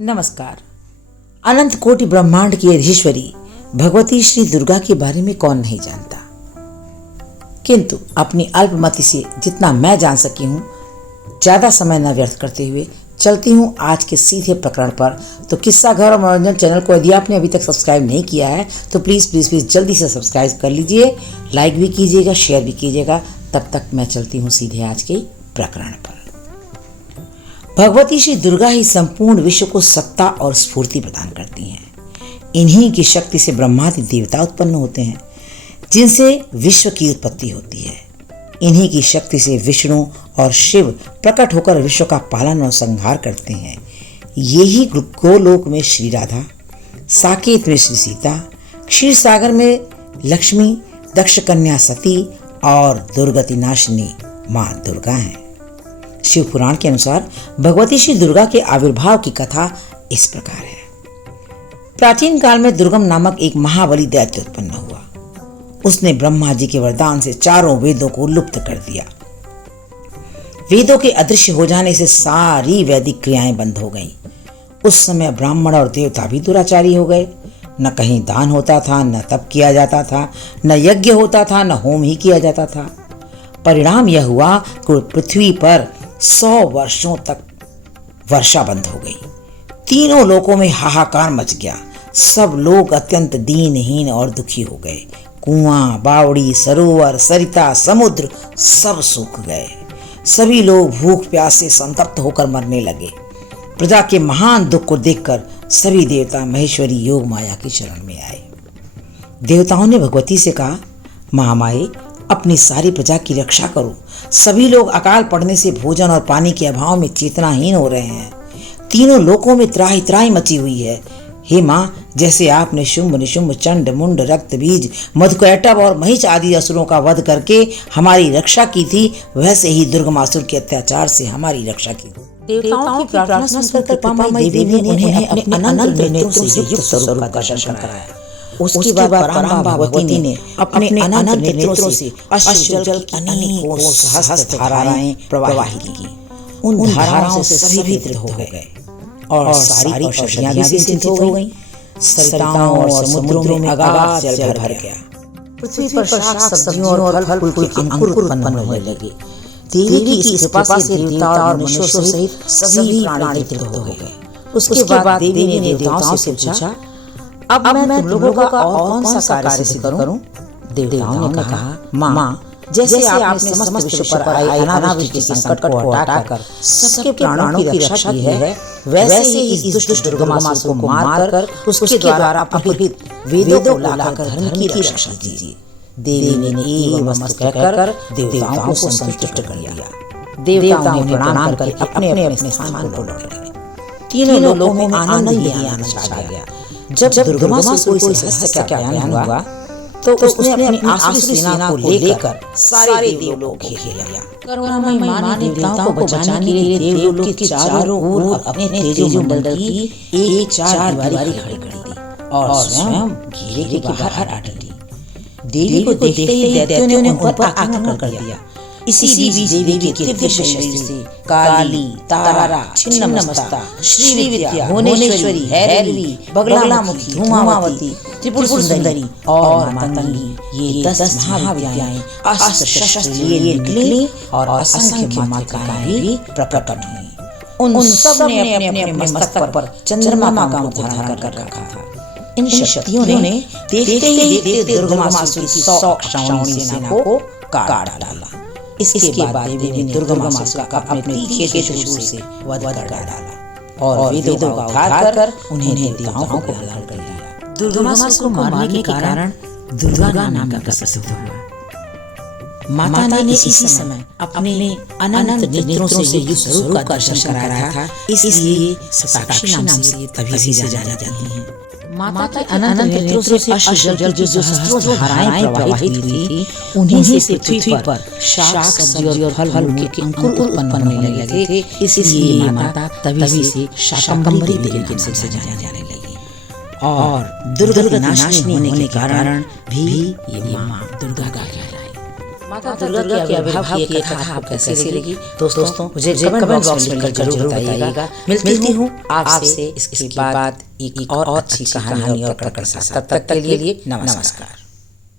नमस्कार। अनंत कोटि ब्रह्मांड की अधीश्वरी भगवती श्री दुर्गा के बारे में कौन नहीं जानता, किंतु अपनी अल्पमति से जितना मैं जान सकी हूँ, ज़्यादा समय न व्यर्थ करते हुए चलती हूँ आज के सीधे प्रकरण पर। तो किस्सा घर और मनोरंजन चैनल को यदि आपने अभी तक सब्सक्राइब नहीं किया है तो प्लीज़ जल्दी से सब्सक्राइब कर लीजिए, लाइक भी कीजिएगा, शेयर भी कीजिएगा। तब तक मैं चलती हूँ सीधे आज के प्रकरण पर। भगवती श्री दुर्गा ही संपूर्ण विश्व को सत्ता और स्फूर्ति प्रदान करती हैं। इन्हीं की शक्ति से ब्रह्मादि देवता उत्पन्न होते हैं, जिनसे विश्व की उत्पत्ति होती है। इन्हीं की शक्ति से विष्णु और शिव प्रकट होकर विश्व का पालन और संहार करते हैं। यही गोलोक में श्री राधा, साकेत में श्री सीता, क्षीर सागर में लक्ष्मी, दक्ष कन्या सती और दुर्गति नाशिनी माँ दुर्गा हैं। शिव पुराण के अनुसार भगवती श्री दुर्गा के आविर्भाव की कथा इस प्रकार है। प्राचीन काल में दुर्गम नामक एक महाबली दैत्य उत्पन्न हुआ। उसने ब्रह्मा जी के वरदान से चारों वेदों को लुप्त कर दिया। वेदों के अदृश्य हो जाने से सारी वैदिक क्रियाएं बंद हो गईं। उस समय ब्राह्मण और देवता भी दुराचारी हो गए। न कहीं दान होता था, न तप किया जाता था, न यज्ञ होता था, न होम ही किया जाता था। परिणाम यह हुआ कि पृथ्वी पर 100 वर्षों तक वर्षा बंद हो गई। तीनों लोकों में हाहाकार मच गया। सब लोग अत्यंत दीनहीन और दुखी हो गए। कुआं, बावड़ी, सरोवर, सरिता, समुद्र सब सूख गए। सभी लोग भूख प्यास से संतप्त होकर मरने लगे। प्रजा के महान दुख को देखकर सभी देवता महेश्वरी योग माया की शरण में आए। देवताओं ने भगवती से कहा, महामाये, अपनी सारी प्रजा की रक्षा करो। सभी लोग अकाल पड़ने से भोजन और पानी के अभाव में चेतनाहीन हो रहे हैं। तीनों लोकों में त्राही त्राही मची हुई है। हे माँ, जैसे आपने शुंभ निशुंभ, चंड मुंड, रक्त बीज, मधुकैटभ और महिष आदि असुरों का वध करके हमारी रक्षा की थी, वैसे ही दुर्गमासुर के अत्याचार से हमारी रक्षा की। देवताओं की प्रार्थना सुनकर कृपामयी देवी ने उन्हें अपने अनंत नेत्रों से युक्त स्वरूप का दर्शन कराया। उसके बाद परांबा भगवती ने अपने अनंत नेत्रों से अश्रु जल की अनेकों सहस्त्र धाराएं प्रवाहित की। उन धाराओं से सभी तृप्त हो गए और सारी औषधियां भी सिंचित हो गईं। सरिताओं और समुद्रों में अगाध जल भर गया। पृथ्वी पर शाक सब्जियों और फल फूल के अंकुर उत्पन्न होने लगे। देवी की इस कृपा से देवता और मनुष्यों सहित सभी प्राणी तृप्त हो गए। उसके बाद देवी ने देवताओं से पूछा, अब मैं तुम लोगों का और कौन सा कार्य सिद्ध करूं? देवताओं ने कहा, माँ, जैसे आपने समस्त विश्व पर आए अनावृष्टि के संकट को हटाकर सबके प्राणों की रक्षा की है, वैसे ही इस दुष्ट दुर्गमासुर को मारकर उसके द्वारा अपहृत वेदों को लाकर धर्म की रक्षा कीजिए। देवी ने एवं मस्तु कहकर देवताओं को संतुष्ट कर लिया। देवताओं ने प्रणाम करके अपने अपने स्थान पर लौट गए। तीनों लोकों में आनंद ही आनंद छा गया। जब दुर्गमासुर को इस रहस्य का ज्ञान हुआ तो उसने अपनी आसुरी सेना को लेकर सारे देवलोक को घेर लिया। करुणामयी मां ने देवताओं को बचाने के लिए देवलोक के चारों ओर अपने तेजोमंडल की एक चार दीवारी खड़ी कर दी और स्वयं घेरे के बाहर आ डटी। देवी को देखते ही दैत्यों ने उन पर आक्रमण कर दिया। इसी बीच देवी के दिव्य शरीर से काली, तारा, छिन्नमस्ता, श्रीविद्या, भुवनेश्वरी, भैरवी, बगलामुखी, धूमावती, त्रिपुर सुंदरी और मातंगी, ये 10 महाविद्याएं अस्त्र शस्त्र लिए निकली और असंख्य मातृकाएं भी प्रकट हुई। उन सब ने अपने अपने मस्तक पर चंद्रमा का मुकुट धारण कर रखा था। इन शक्तियों ने देखते ही देखते दुर्गमासुर की 100 अक्षौहिणी सेना को काट डाला। इसके बाद देवी ने दुर्गमासुर का अपने तीखे त्रिशूल से वध कर डाला और वेदों का उद्धार कर उन्हें देवताओं को प्रदान कर दिया। दुर्गमासुर को मारने के कारण दुर्गा नाम का प्रसिद्ध हुआ। माता ने इसी समय अपने अनंत नेत्रों से युक्त स्वरूप का दर्शन कराया था, इसलिए साक्षी नाम से तभी से जानी जाती हैं। माता के अनंत नेत्रों से अश्रु जल की जो सहस्त्रों धाराएं प्रवाहित हुई थी, उन्हीं से पृथ्वी पर शाक सब्जी और फल फूल के अंकुर उत्पन्न होने लगे थे। इसलिए माता तभी से शाकंभरी देवी के नाम से जाने लगी और दुर्गति नाशिनी होने के कारण भी ये माँ दुर्गा कहलाई। माता दुर्गा के आविर्भाव की ये कथा आपको कैसी लगी दोस्तों मुझे कमेंट बॉक्स में लिखकर जरूर बताइएगा। मिलती हूँ आपसे इसके बाद एक और अच्छी कहानी और प्रकरण के साथ। तब तक के लिए नमस्कार।